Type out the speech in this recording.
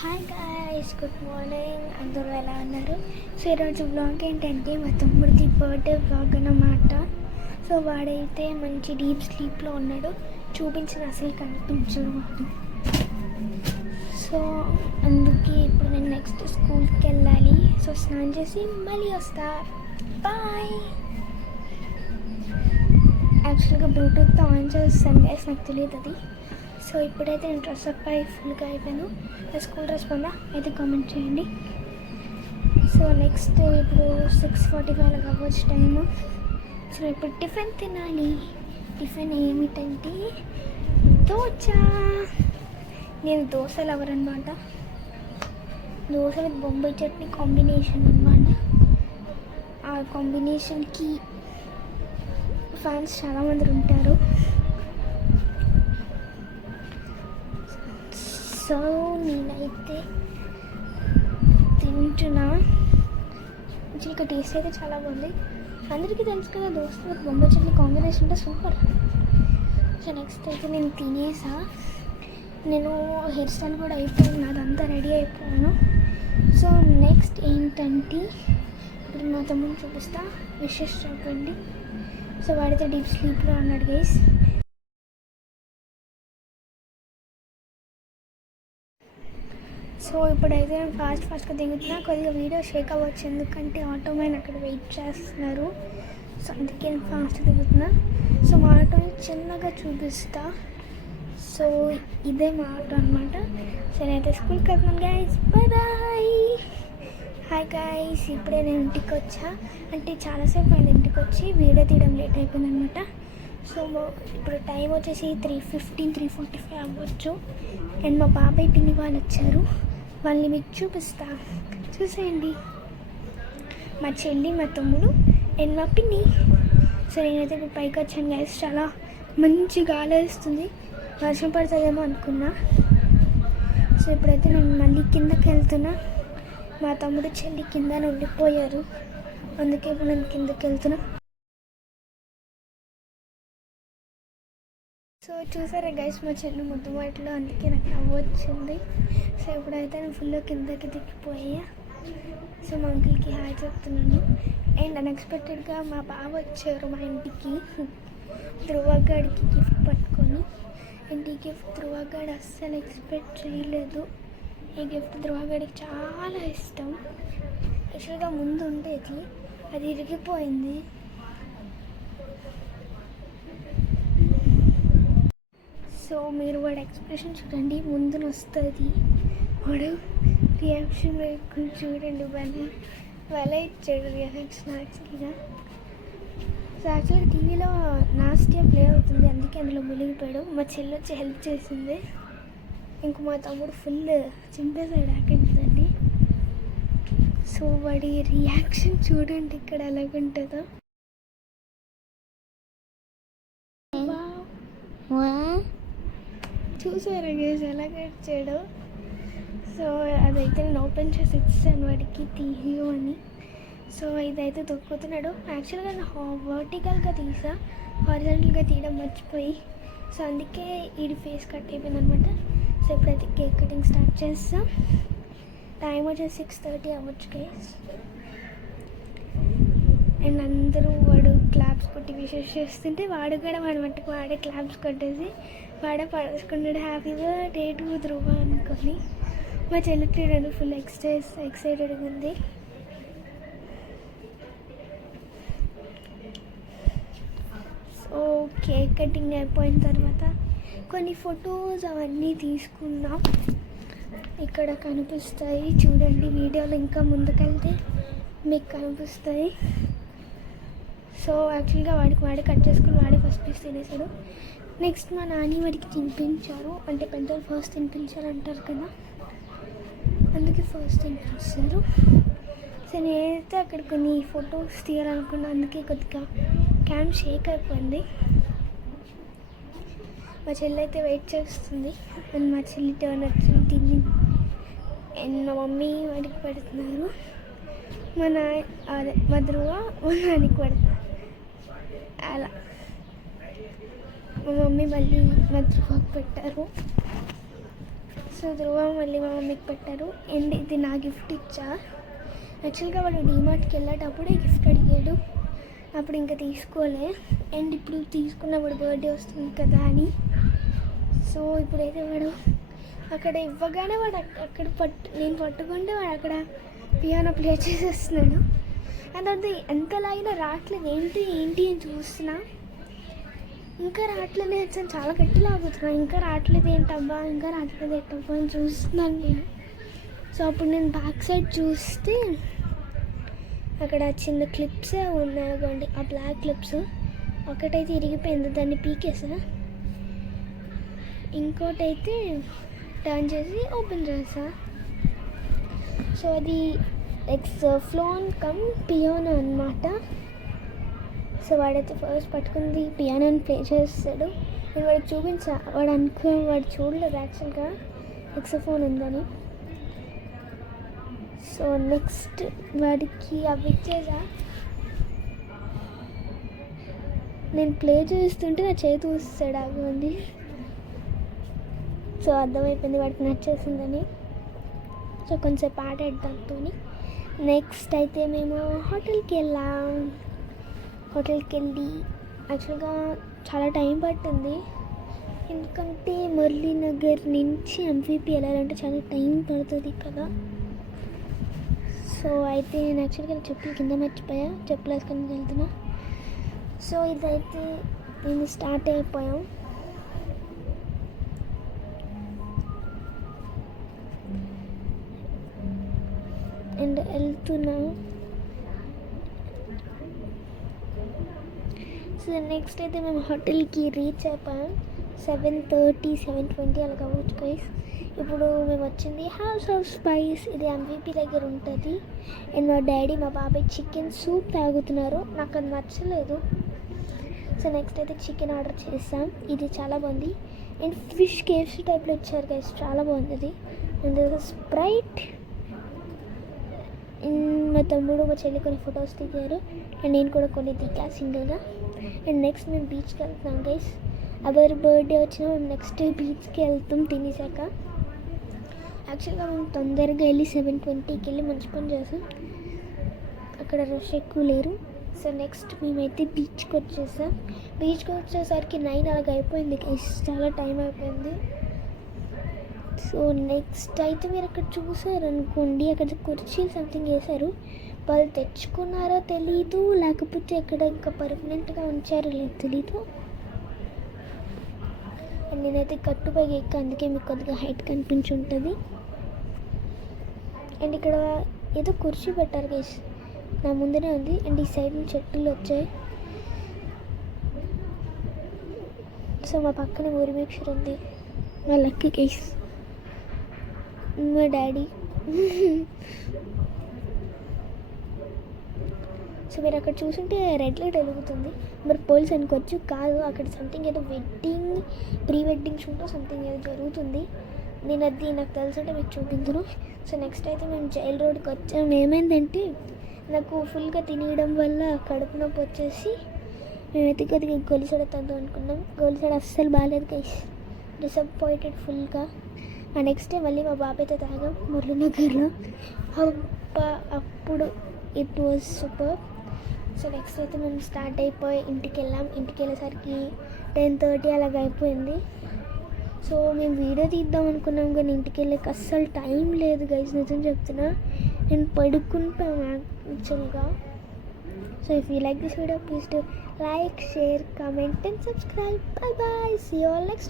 Hi guys, good morning. అందరూ ఎలా ఉన్నారు? సో ఈరోజు వ్లాగ్ ఏంటంటే మా తమ్ముడిది బర్త్డే వ్లాగ్ అన్నమాట. సో వాడైతే మంచి డీప్ స్లీప్లో ఉన్నాడు, చూపించిన అసలు కనిపించడు వాడు. సో అందుకే ఇప్పుడు నేను నెక్స్ట్ స్కూల్కి వెళ్ళాలి. సో స్నానం చేసి మళ్ళీ వస్తా. బాయ్. యాక్చువల్గా బ్లూటూత్తో ఆన్ చేస్తాను గైస్, నాకు తెలియదు అది. సో ఇప్పుడైతే నేను డ్రెస్ అప్ అయి ఫుల్గా అయిపోయాను. స్కూల్ డ్రెస్ పొందా అయితే కామెంట్ చేయండి. సో నెక్స్ట్ ఇప్పుడు 6:45 అవ్వచ్చు టైము. సో ఇప్పుడు టిఫిన్ తినాలి. టిఫిన్ ఏమిటంటే దోశ. నేను దోశ లవర్ అనమాట. దోశ విత్ బొంబాయి చట్నీ కాంబినేషన్ అనమాట. ఆ కాంబినేషన్కి ఫ్యాన్స్ చాలామంది ఉంటారు. సో నేనైతే తింటున్నా. ఇంకా టేస్ట్ అయితే చాలా బాగుంది. అందరికీ తెలుసు కదా దోశ విత్ బొంబాయి చట్నీ కాంబినేషన్ అంటే సూపర్. సో నెక్స్ట్ అయితే నేను తినేసా. నేను హెయిర్ స్టైల్ కూడా అయిపోయింది, అదంతా రెడీ అయిపోయాను. సో నెక్స్ట్ ఏంటంటే ఇప్పుడు మా తమ్ముడు చూపిస్తా, విషెస్ చెప్పండి. సో వాడితే డీప్ స్లీప్లో ఉన్నాడు గైస్. సో ఇప్పుడైతే నేను ఫాస్ట్గా దిగుతున్నా. కొద్దిగా వీడియో షేక్ అవ్వచ్చు, ఎందుకంటే ఆటో మ్యాన్ అక్కడ వెయిట్ చేస్తున్నారు. సో అందుకే నేను ఫాస్ట్గా దిగుతున్నా. సో మా ఆటోని చిన్నగా చూపిస్తా. సో ఇదే మా ఆటో అనమాట. సో నేనైతే స్కూల్కి వెళ్తున్నాను guys. Bye bye. Hi guys, ఇప్పుడే నేను ఇంటికి వచ్చా. అంటే చాలాసేపు అయింది ఇంటికి వచ్చి, వీడియో తీయడం లేట్ అయిపోయింది అనమాట. సో ఇప్పుడు టైం వచ్చేసి 3:15, 3:45 అవ్వచ్చు. అండ్ మా బాబాయ్ పిన్ని వాళ్ళు వచ్చారు, వాళ్ళని మీకు చూపిస్తా, చూసేయండి. మా చెల్లి, మా తమ్ముడు అండ్ మా పిన్ని. సో నేనైతే ఇప్పుడు పైకి వచ్చాను గైస్. చాలా మంచి గాలి వేస్తుంది, వర్షం పడుతుందేమో అనుకున్నా. సో ఇప్పుడైతే నేను మళ్ళీ కిందకి వెళ్తున్నా. మా తమ్ముడు చెల్లి కింద ఉండిపోయారు, అందుకే ఇప్పుడు నేను కిందకి వెళ్తున్నా. సో చూసారా గైస్, మా చెల్లి ముద్దు మాటలు, అందుకే నాకు నవ్వు వచ్చింది. సో ఇప్పుడైతే నేను ఫుల్ కిందకి దిగిపోయా. సో మా అంకుల్కి హాయ్ చెప్తున్నాను. అండ్ అన్ఎక్స్పెక్టెడ్గా మా బావ వచ్చారు మా ఇంటికి, ధ్రువగాడికి గిఫ్ట్ పట్టుకొని. అండ్ ఈ గిఫ్ట్ ధ్రువగాడు అస్సలు ఎక్స్పెక్ట్ చేయలేదు. ఈ గిఫ్ట్ ధ్రువగాడికి చాలా ఇష్టం. యాక్చువల్గా ముందు ఉండేది, అది ఇరిగిపోయింది. సో మీరు వాడు ఎక్స్ప్రెషన్ చూడండి, ముందున వస్తుంది వాడు రియాక్షన్ వేసుకుని చూడండి. భలే ఇచ్చాడు రియాక్షన్ యాక్చువల్గా. సో యాక్చువల్గా టీవీలో నాస్టియా ప్లే అవుతుంది, అందుకే అందులో మునిగిపోయాడు. మా చెల్లి వచ్చి హెల్ప్ చేసింది. ఇంక మా తమ్ముడు ఫుల్ చింపేశాడు ఆకండి. సో వాడి రియాక్షన్ చూడండి ఇక్కడ ఎలాగుంటుందో. చూసారా గేస్ ఎలా కట్టాడు. సో అదైతే నేను ఓపెన్ చేసి ఇచ్చాను వాడికి, తీయు అని. సో ఇదైతే తొక్కుతున్నాడు. యాక్చువల్గా నేను వర్టికల్గా తీసా, హారిజాంటల్గా తీయడం మర్చిపోయి. సో అందుకే ఇది ఫేస్ కట్ అయిపోయింది అనమాట. సో ఇప్పుడైతే కేక్ కటింగ్ స్టార్ట్ చేస్తాం. టైం వచ్చేసి 6:30 అవ్వచ్చు గైస్. అండ్ అందరూ వాడు క్లాప్స్ కొట్టి విషెస్ చేస్తుంటే వాడు కూడా వాడి మట్టుకు వాడే క్లాప్స్ కొట్టేసి వాడే పడేసుకున్నాడు, హ్యాపీ బర్త్డే టు ధ్రువ అనుకొని. మా చెల్లి రెండు ఫుల్ ఎక్సైటెడ్గా ఉంది. సో కేక్ కటింగ్ అయిపోయిన తర్వాత కొన్ని ఫొటోస్ అవన్నీ తీసుకున్నాం. ఇక్కడ కనిపిస్తాయి చూడండి, వీడియోలో ఇంకా ముందుకెళ్తే మీకు కనిపిస్తాయి. సో యాక్చువల్గా వాడే కట్ చేసుకుని వాడే ఫస్ట్ పీస్ తినేసాడు. నెక్స్ట్ మా నాని వాడికి తినిపించారు, అంటే పెద్దలు ఫస్ట్ తినిపించారు అంటారు కదా, అందుకే ఫస్ట్ తినిపించారు. సో నేనైతే అక్కడ కొన్ని ఫొటోస్ తీయాలనుకున్నా, అందుకే కొద్దిగా క్యామ్ షేక్ అయిపోయింది. మా చెల్లి అయితే వెయిట్ చేస్తుంది. అండ్ మా చెల్లి టర్న్ వచ్చింది తిని. అండ్ మా మమ్మీ వాడికి పెడుతున్నారు, మా ధ్రువ మా నానికి పెడుతున్నారు. అలా మా మమ్మీ మళ్ళీ మా ధ్రువకు పెట్టారు. సో ధ్రువ మళ్ళీ మా మమ్మీకి పెట్టారు. అండ్ ఇది నా గిఫ్ట్ ఇచ్చా. యాక్చువల్గా వాడు డీమార్ట్కి వెళ్ళేటప్పుడే గిఫ్ట్ అడిగాడు, అప్పుడు ఇంకా తీసుకోలే. అండ్ ఇప్పుడు తీసుకున్నప్పుడు బర్త్డే వస్తుంది కదా అని. సో ఇప్పుడైతే వాడు అక్కడ ఇవ్వగానే వాడు అక్కడ నేను పట్టుకుంటే వాడు అక్కడ పియానో ప్లే చేసేస్తున్నాడు. అండ్ అది ఎంతలా అయినా రావట్లేదు, ఏంటి అని చూస్తున్నా, ఇంకా రావట్లేదు. నేను చాలా గట్టిగా ఆగుతున్నా, ఇంకా రావట్లేదు ఏంటబ్బా అని చూస్తున్నాను నేను. సో అప్పుడు నేను బ్యాక్ సైడ్ చూస్తే అక్కడ చిన్న క్లిప్సే ఉన్నాయి అనుకోండి, ఆ బ్లాక్ క్లిప్స్. ఒకటైతే ఇరిగిపోయింది, దాన్ని పీకేసా. ఇంకోటైతే టర్న్ చేసి ఓపెన్ చేసా. సో అది ఎక్స్ఫ్లోన్ కమ్ పియానో అన్నమాట. సో వాడైతే ఫస్ట్ పట్టుకుంది పియానోని ప్లే చేస్తాడు. నేను వాడికి చూపించా, వాడు చూడలేదు యాక్చువల్గా ఎక్సఫోన్ ఉందని. సో నెక్స్ట్ వాడికి అవి ఇచ్చేసా. నేను ప్లే చేస్తుంటే నా చేతి చూస్తాడు అవి. సో అర్థమైపోయింది వాడికి నచ్చేసిందని. సో కొంచెంసేపు ఆడాడు దాంతో. నెక్స్ట్ అయితే మేము హోటల్కి వెళ్ళాం. హోటల్కి వెళ్ళి యాక్చువల్గా చాలా టైం పట్టింది, ఎందుకంటే మురళీనగర్ నుంచి ఎంవిపి వెళ్ళాలంటే చాలా టైం పడుతుంది కదా. సో అయితే నేను యాక్చువల్గా చెప్పులు కింద మర్చిపోయా, చెప్పులు వేసుకొని వెళ్తున్నా. సో ఇదైతే మేము స్టార్ట్ అయిపోయాం. అండ్ వెళ్తున్నాం. సో నెక్స్ట్ అయితే మేము హోటల్కి రీచ్ అయిపోయాం. 7:30, 7:20 అలా కావచ్చు గైస్. ఇప్పుడు మేము వచ్చింది హౌస్ ఆఫ్ స్పైస్. ఇది ఎంవిపి దగ్గర ఉంటుంది. అండ్ మా డాడీ మా బాబాయ్ చికెన్ సూప్ తాగుతున్నారు, నాకు అది నచ్చలేదు. సో నెక్స్ట్ అయితే చికెన్ ఆర్డర్ చేసాం, ఇది చాలా బాగుంది. అండ్ ఫిష్ కేఎఫ్సీ టైప్లో ఇచ్చారు గైస్, చాలా బాగుంది అది. And Sprite. మా తమ్ముడు మా చెల్లి కొన్ని ఫొటోస్ దిగారు, అండ్ నేను కూడా కొన్ని దిగా సింగిల్గా. అండ్ నెక్స్ట్ మేము బీచ్కి వెళ్తున్నాం గైస్. ఎవరి బర్త్డే వచ్చినా మేము నెక్స్ట్ బీచ్కి వెళ్తాం తినేసాక. యాక్చువల్గా మేము తొందరగా వెళ్ళి 7:20కి వెళ్ళి మంచి పని చేసాం, అక్కడ రష్ ఎక్కువ లేరు. సో నెక్స్ట్ మేమైతే బీచ్కి వచ్చేసాం. బీచ్కి వచ్చేసరికి 9 అలాగ అయిపోయింది గైస్, చాలా టైం అయిపోయింది. సో నెక్స్ట్ అయితే మీరు అక్కడ చూసారనుకోండి, అక్కడ కుర్చీలు సంథింగ్ వేశారు. వాళ్ళు తెచ్చుకున్నారో తెలీదు, లేకపోతే అక్కడ ఇంకా పర్మనెంట్గా ఉంచారో లేదు తెలీదు. అండ్ నేనైతే కట్టుపైకి ఎక్క, అందుకే మీకు కొద్దిగా హైట్ కనిపించి ఉంటుంది. అండ్ ఇక్కడ ఏదో కుర్చీ పెట్టారు గైస్, నా ముందునే ఉంది. అండ్ ఈ సైడ్ నుంచి చెట్లు వచ్చాయి. సో మా పక్కన ఊరి మిక్చర్ ఉంది, మా లక్కీ గైస్, మా డాడీ. సో మీరు అక్కడ చూసుంటే రెడ్ లైట్ వెలుగుతుంది, మరి పోలీస్ అనుకోవచ్చు, కాదు అక్కడ సంథింగ్ ఏదో wedding, pre wedding shoot something ఏదో జరుగుతుంది. నేను అది నాకు తెలుసుంటే మీకు చూపించను. సో నెక్స్ట్ అయితే మేము జైల్ రోడ్కి వచ్చాము. ఏమైందంటే నాకు ఫుల్గా తినేయడం వల్ల కడుపు నొప్పి వచ్చేసి మేమైతే కొద్దిగా గొలుసడ తందు అనుకున్నాం. గొలుసడ అస్సలు బాగాలేదు గైస్, డిసప్పాయింటెడ్ ఫుల్గా. ఆ నెక్స్ట్ డే మళ్ళీ మా బాబాయ్తో తాగాం మురళీనగర్లో. అప్పుడు it was super. So next అయితే మేము స్టార్ట్ అయిపోయి ఇంటికి వెళ్ళాం. ఇంటికి వెళ్ళేసరికి 10:30 అలాగ అయిపోయింది. సో మేము వీడియో తీద్దాం అనుకున్నాం, కానీ ఇంటికి వెళ్ళాక అస్సలు టైం లేదు గైస్, నిజం చెప్తున్నా. నేను పడుకుంటాను యాక్చువల్గా. So if you like this video please to like, share, comment and subscribe. Bye bye, see you all next.